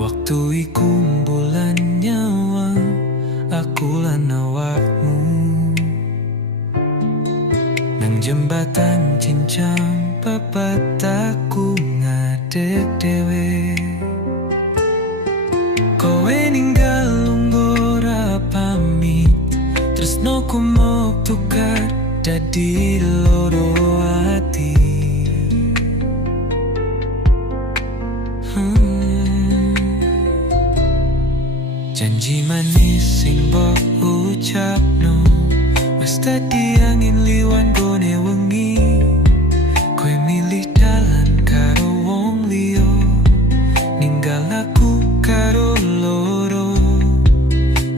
Waktu iku bulan nyawang aku lan awakmu nang jembatan cincang papat aku ngadeg dewe. Kowe ninggal lungguh ora pamit, tresnoku mau tukar dadi loro ati. Janji manis sing mbok ucapno wis dadi angin liwan gone wengi. Kowe milih dalan karo wong liya, ninggal aku karo loro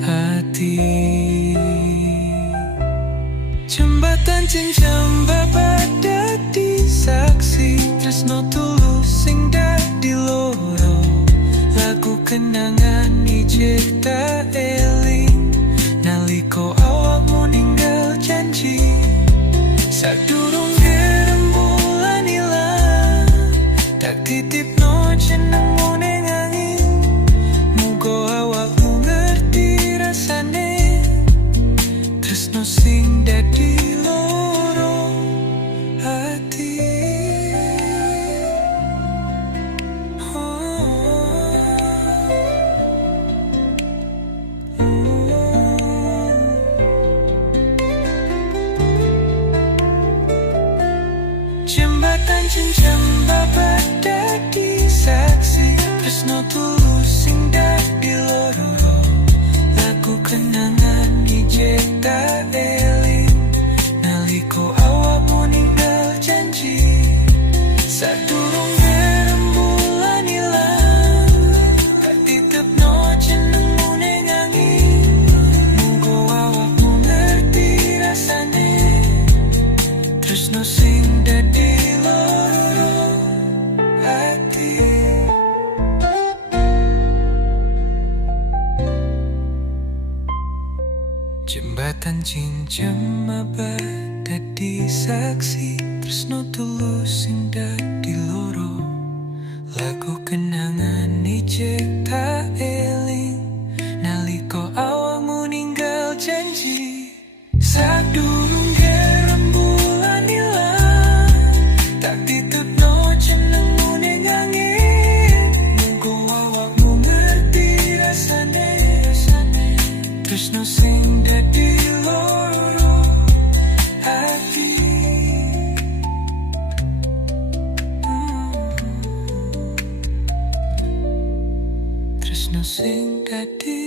hati. Jembatan cincang babat dadi saksi, tresno tulus sing dadi loro. Lagu kenangan ijek tak eling naliko awakmu ninggal janji. Sadurung rembulan ilang, tak titipno jenengmu ning angin. Muga awakmu ngerti rasane tresno sing dadi loro hati. Jembatan cincang babat dadi saksi, tresno tulus sing dadi loro. Lagu kenangan ijek tak eling naliko awakmu ninggal janji. Sadurung rembulan ilang, tak titipno jenengmu ning angin. Muga awakmu ngerti rasane tresno sing dadi loro hati. Jembatan cincang abad dadi saksi, tresno tulus sing dadi loro. Lagu kenangan ijek tak eling naliko awakmu ninggal janji. Sadurung rembulan ilang, tak titipno jenengmu ning angin. Muga awakmu ngerti rasane tresno sing dadi loro hati. Tresno sing dadi